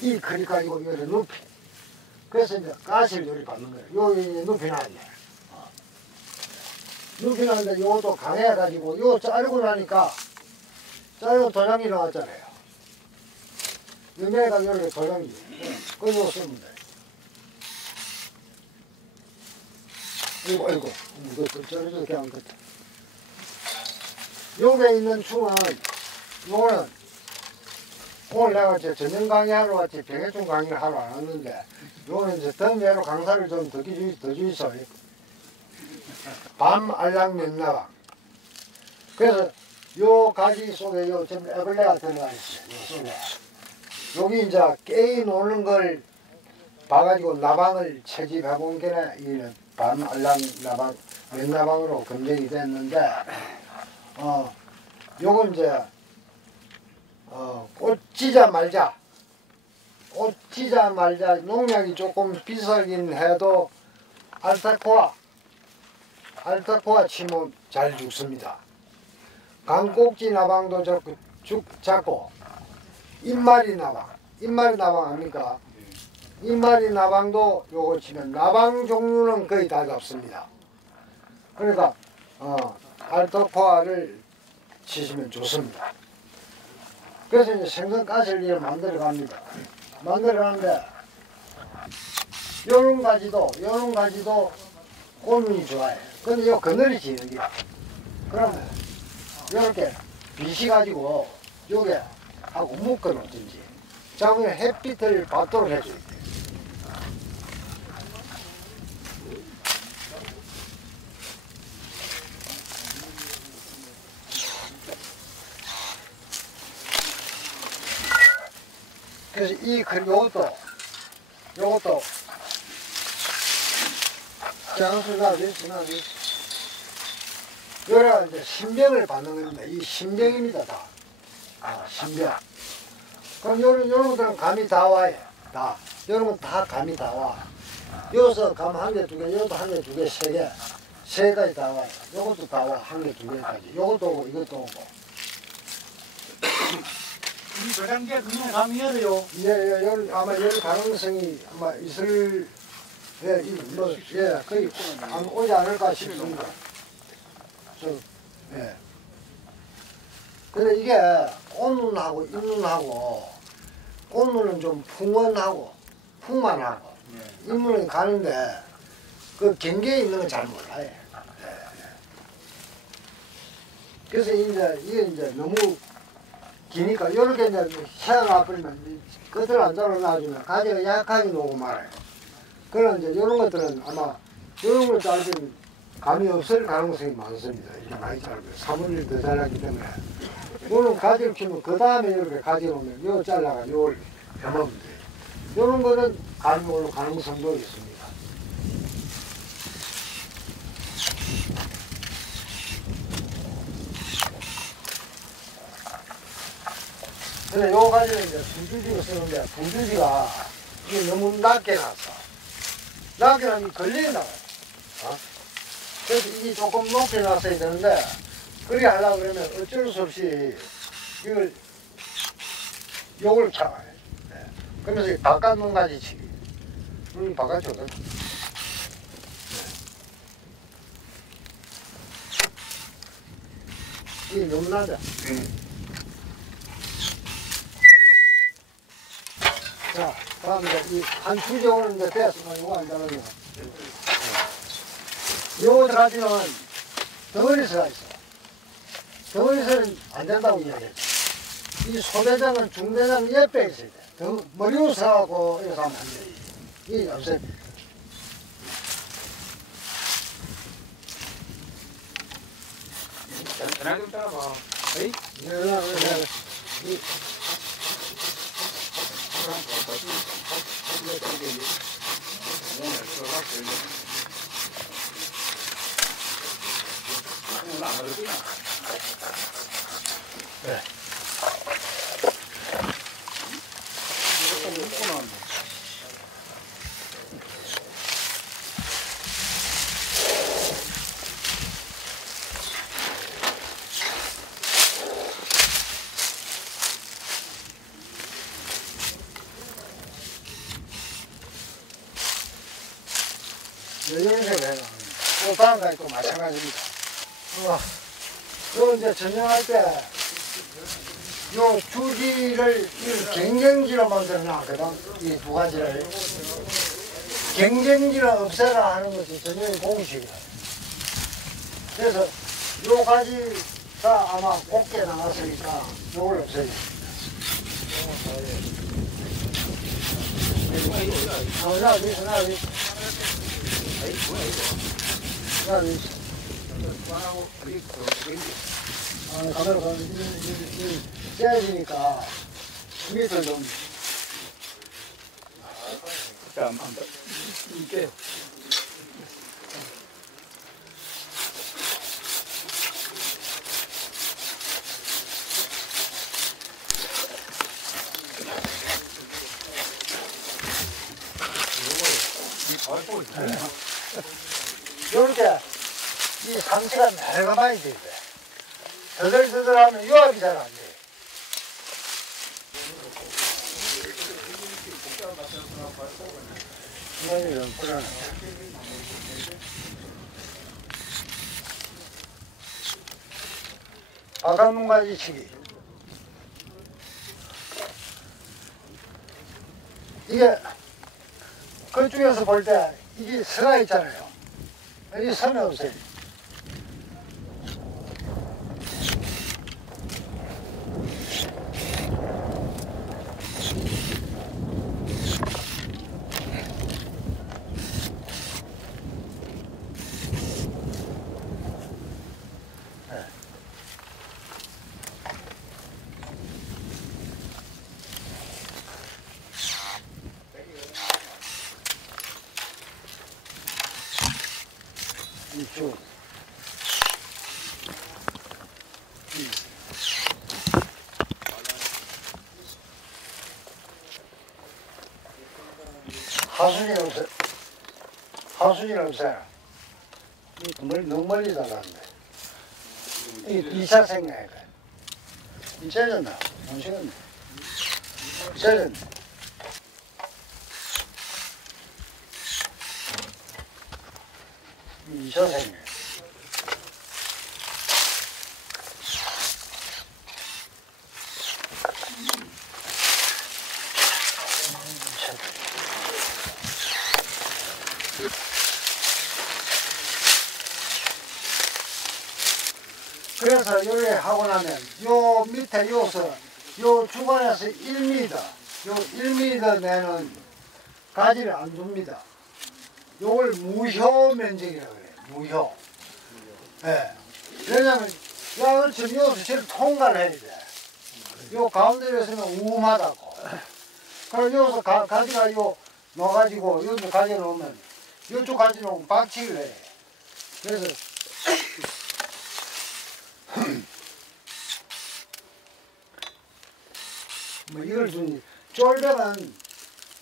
이 그리 가지고 요리 눕히. 그래서 이제 가시를 요리 받는 거예요. 요 이제 눕히 나왔네. 눕히 나왔는데 요것도 강해가지고 요 자르고 나니까 자르고 도장지 나왔잖아요. 영양에다 요렇게 도장지. 그거 요거 쓰면 돼. 아이고, 이거 저렇게 한 것. 여기에 있는 충은, 요거는, 오늘 내가 전용 강의하러 왔지, 병해충 강의를 하러 안 왔는데, 요거는 이제 덤예로 강사를 좀 더 주이소. 밤 알랑 맨나방. 그래서, 요 가지 속에 요 지금 애벌레가 들어가 있어요. 요 속에. 여기 이제 깨이 노는 걸 봐가지고 나방을 채집해본 게는 이 밤 알람 나방, 맨나방으로 검증이 됐는데, 요건 이제, 꽂히자 말자. 꽂히자 말자. 농약이 조금 비싸긴 해도 알타코아 치면 잘 죽습니다. 강꼭지 나방도 잡고, 입마리 나방 아닙니까? 입마리 나방도 요거 치면 나방 종류는 거의 다 잡습니다. 그러니까 알토코아를 치시면 좋습니다. 그래서 이제 생선가스를 만들어 갑니다. 만들어 가는데 요런 가지도 꼴문이 좋아요. 근데 요 그늘이 지는 게 그러면 요렇게 빗이 가지고 요게 하고 묶어 놓든지 자꾸 햇빛을 받도록 해줘야 돼. 그래서 요것도 장수가 됐으나 요래 이제 신병을 받는 겁니다. 이 신병입니다 다. 신병. 그럼 요런 것들은 감이 다 와요. 다. 요런 건 다 감이 다 와. 여기서 감 한 개, 두 개, 요것도 한 개, 두 개, 세 개. 세 가지 다 와요. 요것도 다 와. 한 개, 두 개까지. 요것도 오고, 이것도 오고. 이 도장지에 그냥 감이에요. 예, 아마 열 가능성이 아마 있을, 거의 안 오지 않을까 싶습니다. 예. 근데 이게 꽃눈하고 잎눈하고, 꽃눈은 좀 풍만하고, 잎눈은 가는데, 그 경계에 있는 건 잘 몰라요. 그래서 이게 이제 너무 기니까, 이렇게 이제 해가 버리면, 끝을 안 잘라놔주면 가지가 약하게 녹고 말아요. 그럼 이제 이런 것들은 아마, 이런 걸 자르면 감이 없을 가능성이 많습니다. 이렇게 많이 자르면. 3분의 1 더 자라기 때문에. 요런 가지를 키우면, 그 다음에 이렇게 가지 오면, 요 잘라가, 요걸 해먹으면 돼요. 요런 거는 감이 올 가능성도 있습니다. 근데 요 가지는 이제 부주지로 쓰는데 부주지가 이게 너무 낮게 놨어. 낮게 나면 걸린다. 어? 그래서 이게 조금 높게 놨어야 되는데 그렇게 하려고 그러면 어쩔 수 없이 요걸 잡아요. 네. 그러면서 바깥 눈까지 치기. 바깥쪽은. 네. 이게 너무 낮아. 자, 다음 이제 한 두 정을 이제 뺐으면 이거 안 자르면. 요 가지는 덩어리서가 있어. 덩어리서는 안 된다고 이야기했지. 이 소대장은 중대장 옆에 있어야 돼. 머리 웃어갖고 이렇게 하면 안 돼. 이게 없어야 돼. 전화 좀 따라봐. 에이? 네. 연영색을 또 다음 가지 또 마찬가지입니다. 요 이제 전형할 때 요 주지를 경쟁지로 만들어 놨거든. 이 두 가지를 경쟁지를 없애라 하는 것이 전형의 공식이야. 그래서 요 가지가 아마 곱게 나왔으니까 요걸 없애야 돼. 나 있어. 카메라 가면 째지니까 밑을 좀. 이게 요렇게 이 상체가 맑아봐야 돼. 더들더들하면 요압이 잘 안 돼. 이런 불안해. 바깥문까지 치기. 이게 그쪽에서 볼 때 이게 서가 있잖아요. 이 선이 없어요. 이쪽. 하수진 없어요. 하수진 없어요. 너무 멀리 나가는데. 이 2차 생각해. 이 째졌나? 못 식었네. 째졌네. 이 2차 생각. 그래서 요렇게 하고 나면 요 밑에 요서 요 주관에서 1m 요 1m 내는 가지를 안 줍니다. 요걸 무효 면적이라고 그래요. 무효. 예. 네. 왜냐면 약을 지금 요서 제일 통과를 해야 돼. 요 가운데로 있으면 우음하다고. 그럼 여기서 가지가 요 넣어가지고 여기 가지 놓으면 요쪽 가지 놓으면 박치기를 해. 그래서 뭐 이걸 주니 쫄병은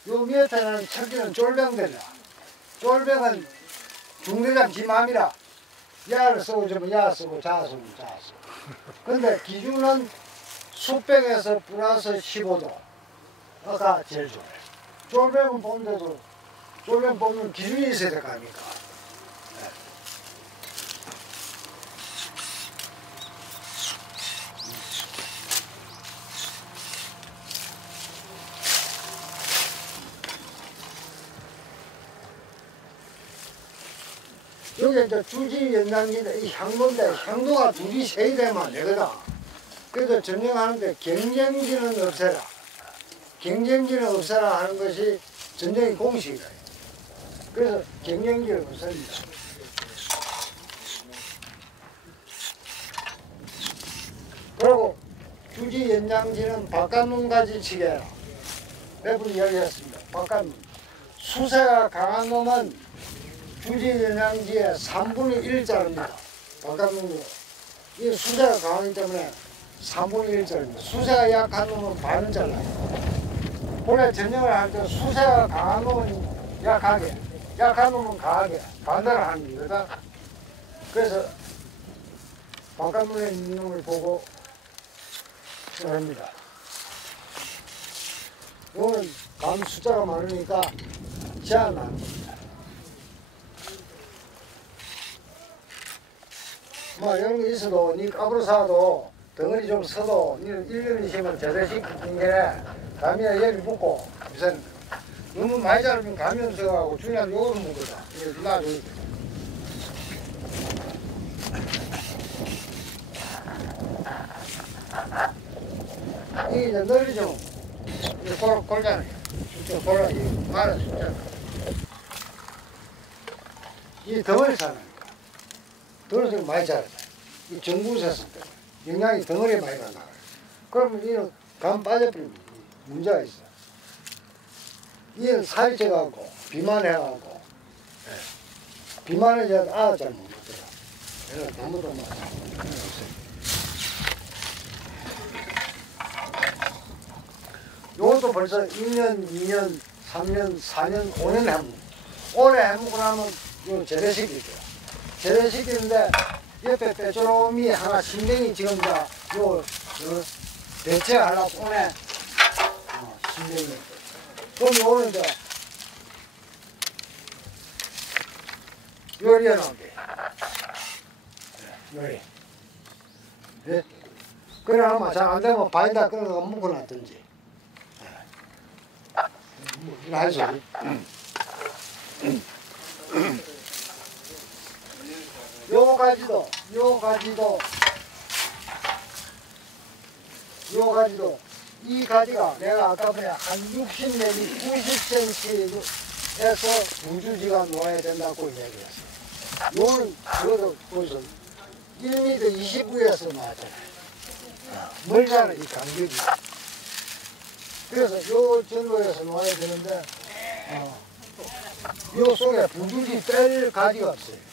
요 밑에 나는 척기는 쫄병들이라. 쫄병은 중대장 지 맘이라. 야를 쓰고 저면 야 쓰고 자 쓰고 자 쓰고. 근데 기준은 수병에서 플러스 15도가 제일 좋아요. 쫄병은 뽑는데도 쫄병 뽑는 기준이 있어야 될 거 아닙니까? 여기 이제 주지 연장기인데 이 향도인데 향도가 둘이 세야 되면 안 되거든. 그래서 전쟁하는데 경쟁지는 없애라. 경쟁지는 없애라 하는 것이 전쟁의 공식이에요. 그래서 경쟁지를 없앱니다. 그리고 주지 연장지는 바깥눈 가지 치게 해라. 몇 분 이야기했습니다. 바깥눈. 수세가 강한 놈은 주지 연장지의 3분의 1짜리입니다. 바깥눈으로. 이 수세가 강하기 때문에 3분의 1짜리입니다. 수세가 약한 놈은 반은 잘라요. 원래 전쟁을 할 때 수세가 강한 놈은 약하게, 약한 놈은 강하게 반대를 하는 거다. 그래서 바깥눈에 있는 놈을 보고 합니다. 이거는 감 숫자가 많으니까 제한 안 합니다. 뭐 이런 게 있어도 니 까불어 사도 덩어리 좀 서도 니는 1년 있으면 제대로 시키는 게 감이나 예비 붙고 우선 너무 많이 자르면 감이 없어가고 중요한 요걸 먹거든. 이거 놔줘야 돼. 이게 이제 널리 좀 이제 골잖아요. 숫자 골라 이거 말아 숫자. 이 덩어리 사는. 덩어리 많이 자라요. 이 정부에서 영양이 덩어리에 많이 간다. 그러면 이는 감 빠져버리면 문제가 있어. 이는 살이 쪄갖고 비만해갖고 비만해서 잘 못 먹더라. 그래서 아무도 막 요것도 벌써 1년, 2년, 3년, 4년, 5년 해먹고 오래 해먹고 나면 이거 제대시키죠. 제대시키는데 옆에 빼조름이 하나 신경이 지금 요 대체하려고 오네. 신경이. 그럼 요거는 이제 요리해 놓을게. 요리. 네? 그래 하면 잘 안 되면 바에다 끊어서 묶어놨든지. 이거 한 소리. 요 가지도 이 가지가 내가 아까 보니 한 60 내지 90cm에서 우주지가 놓아야 된다고 얘기했어. 요는 그것도 벌써 1m 29에서 나왔잖아요. 멀잖아 이 간격이. 그래서 요 정도에서 놓아야 되는데 요 속에 부주지 뺄 가지가 없어요.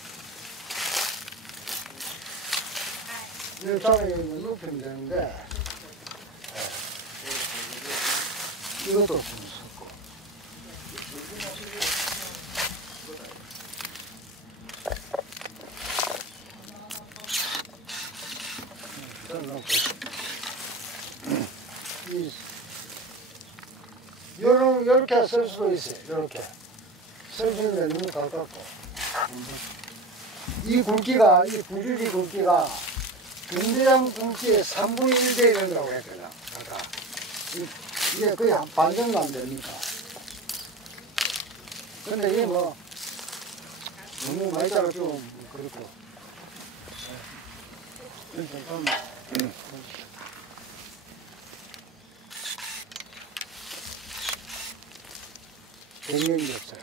이렇게 높이면 되는데 이것도 좀 섞고 요렇게 쓸 수도 있어요. 요렇게 쓸 수 있는데 너무 가깝고 이 굵기가 이 부주지 굵기가 중대장 굵기의 3분의 1 되는다고 했거든. 아까 이게 거의 반 정도 안 됩니까? 근데 이게 뭐 너무 많이 자라 좀 그렇고. 경력이 없어요.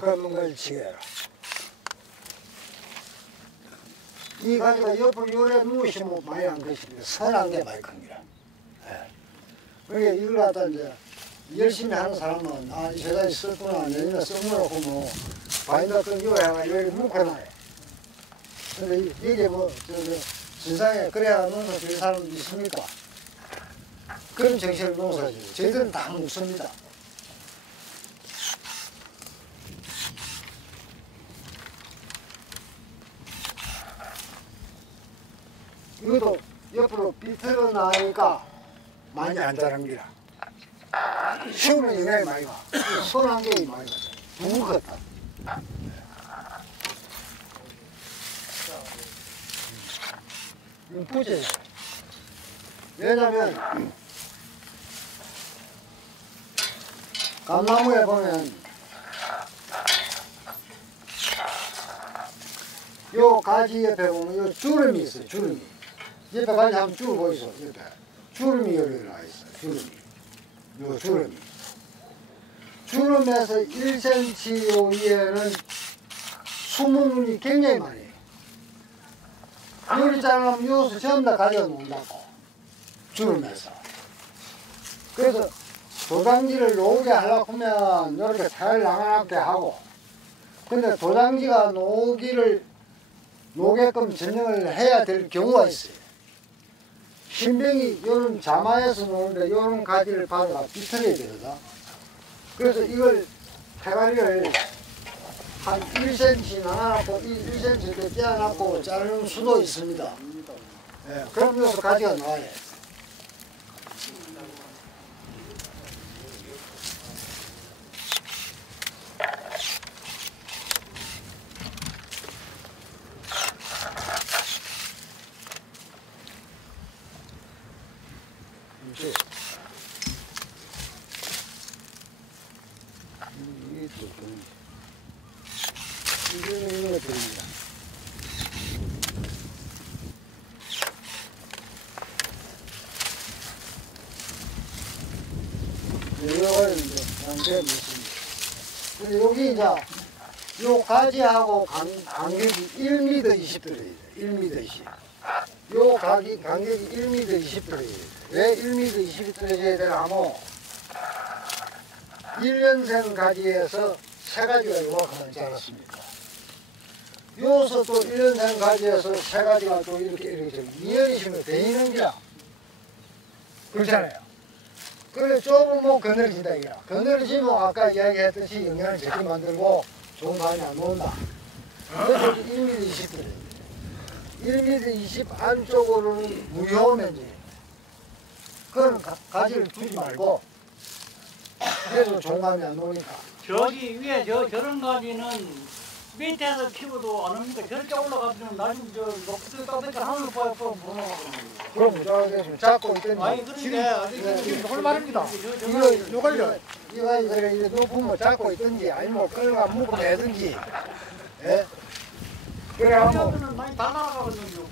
그런 걸 치게라. 이 가지가 옆으로 요래 누우시면 많이 안 것입니다. 선한 게 많이 큽니다. 그러니까 이걸 갖다 이제 열심히 하는 사람은 이 세상에 썼구나, 내년에 써놓고 뭐 바인더 끈 이거 해가 여기 묶어놔요. 근데 이게 뭐 세상에 그래야 농사 지을 사람도 있습니까? 그런 정신을 농사지요. 저희들은 다 묵습니다. 이것도 옆으로 비틀어 나니까 많이 안 자란 기라. 시우는 영향이 많이 가. 손 한 개이 많이 가. 누구 같다. 이건 부재. 왜냐면 감나무에 보면 요 가지 옆에 보면 요 주름이 있어요. 주름이. 옆에 가지 한번 쭉 보이소. 옆에 주름이 여기 나와 있어요. 주름이. 요 주름이. 주름에서 1cm 요 위에는 수문이 굉장히 많이 해요. 요리 자르면 요수 전부 다 가지고 논다고. 주름에서. 그래서 도장지를 놓게 하려고 하면 이렇게 잘 나가게 하고, 근데 도장지가 노게끔 전형을 해야 될 경우가 있어요. 신병이 요런 자마에서 노는데 요런 가지를 받아가 비틀어야 되거든. 그래서 이걸 대가리를 한 1cm 나눠놓고 1cm 이렇게 떼어놓고 자르는 수도 있습니다. 예, 그럼 여기서 가지가 나와요. 이런 거 들립니다. 이거는 이제 관계가 있습니다. 근데 여기 이제 요 가지하고 간격이 1m 20 들어야 돼. 1m 20. 요 간격이 1m 20 들어야 돼. 왜 1m 20이 들어야 되나 하면 1년생 가지에서 세 가지가 요만큼 자랐습니다. 요서 또 1년생 가지에서 세 가지가 또 이렇게 좀 이어지시면 되는 기라. 그렇잖아요. 그래 좁은 뭐 그늘진다 이라. 그늘지면 아까 이야기했듯이 영양을 적게 만들고 좋은 가지 안 놓는다. 그래서 1m 20 들어요. 1m 20 안쪽으로는 무효면지. 그건 가지를 두지 말고 그래도 좋은 감이 안 나오니까. 저기 위에 저런 가지는 밑에서 키워도 안 옵니까? 저렇게 올라가면 나중에 녹색 따뜻한 하늘 보여 그럼 무조건 잡고 있더니. 아니 그러니까 이걸 말입니다. 요걸요. 이거 이제 높으면 잡고 있든지 아니면 끌어가 묶어 내든지. 예? 그래 하면 많이 다 나가거든요.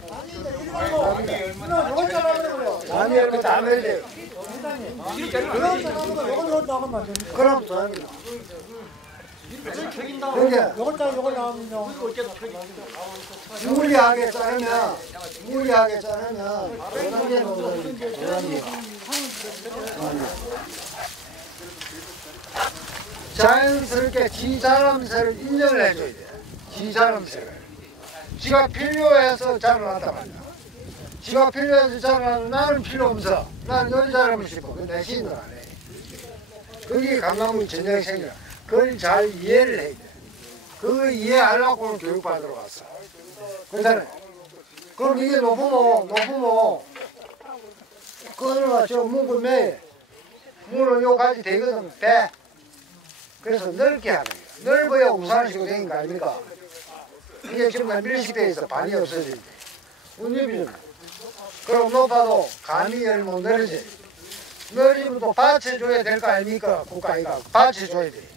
이건 잘하더라고요. 아니 이렇게 다 내야 요걸 나가면 안 됩니다. 그럼 좋아합니다. 책임다. 그러니까 요걸 나가면요. 무리하게 자르면 도장에 놓는 도장이 자연스럽게 지 자람새를 인정을 해줘야 돼. 지 자람새를. 지가 필요해서 자라났단 말이야. 지가 필요해서 자라나는 나는 필요 없어. 나는 여기 자라면 싶어. 그 대신을 안 해. 그게 감나무 전형이 생겨. 그걸 잘 이해를 해야 돼. 그거 이해하려고는 교육받으러 갔어. 그렇잖아요. 그럼 이게 높으면, 그거는 저 묵을 매. 물은 요 가지 되거든, 배. 그래서 넓게 하는 거예요. 넓어야 우산을 쓰고 다니는 거 아닙니까? 이게 지금 밀식되어 있어. 반이 없어질 때. 운집이잖아. 그럼 높아도 감이 열면 늘어지. 늘어지면 또 받쳐줘야 될 거 아닙니까? 국가가 받쳐줘야 돼.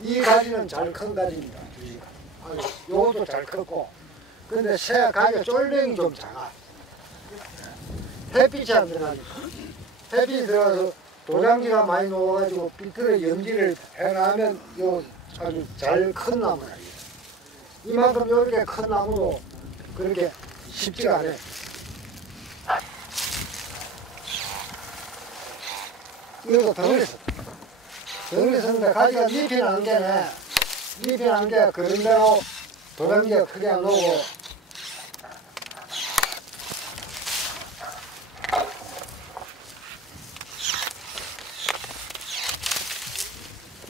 이 가지는 잘 큰 가지입니다. 요것도 잘 컸고. 근데 새 가지가 쫄병이 좀 작아. 햇빛이 안 들어가니까. 햇빛이 들어가서 도장지가 많이 녹아가지고 삐뚤어 염지를 해놔면 요 아주 잘 큰 나무야. 이만큼 이렇게 큰 나무도 그렇게 쉽지가 않아요. 이것도 덩어리서. 덩어리 섰는데 가지가 잎이 난 게네. 잎이 난 게 그런 대로 도장지가 크게 안 나오고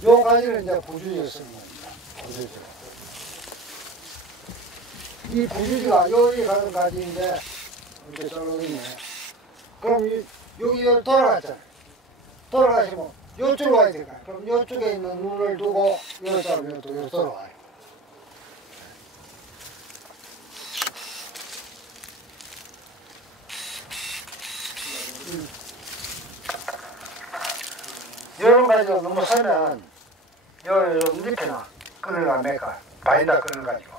요 가지를 이제 부주지를 쓰는 겁니다. 부주지. 이 부주지가 여기 가는 가지인데 이렇게 썰어있네. 그럼 여기 돌아갔잖아요. 돌아가시면 요쪽으로 와야 될까요? 그럼 요쪽에 있는 눈을 두고 요 사람 요쪽으로 돌아와요. 이런 가지고 너무 서면 요 밑에나 끈을 매까 바인다 끈을 가지고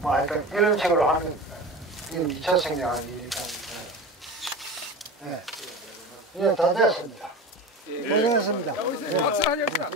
뭐 하여튼 이런 식으로 하면 이건 2차 생략하는 일이니까 이제 다 됐습니다. 고생했습니다. 박수 한번 칩시다.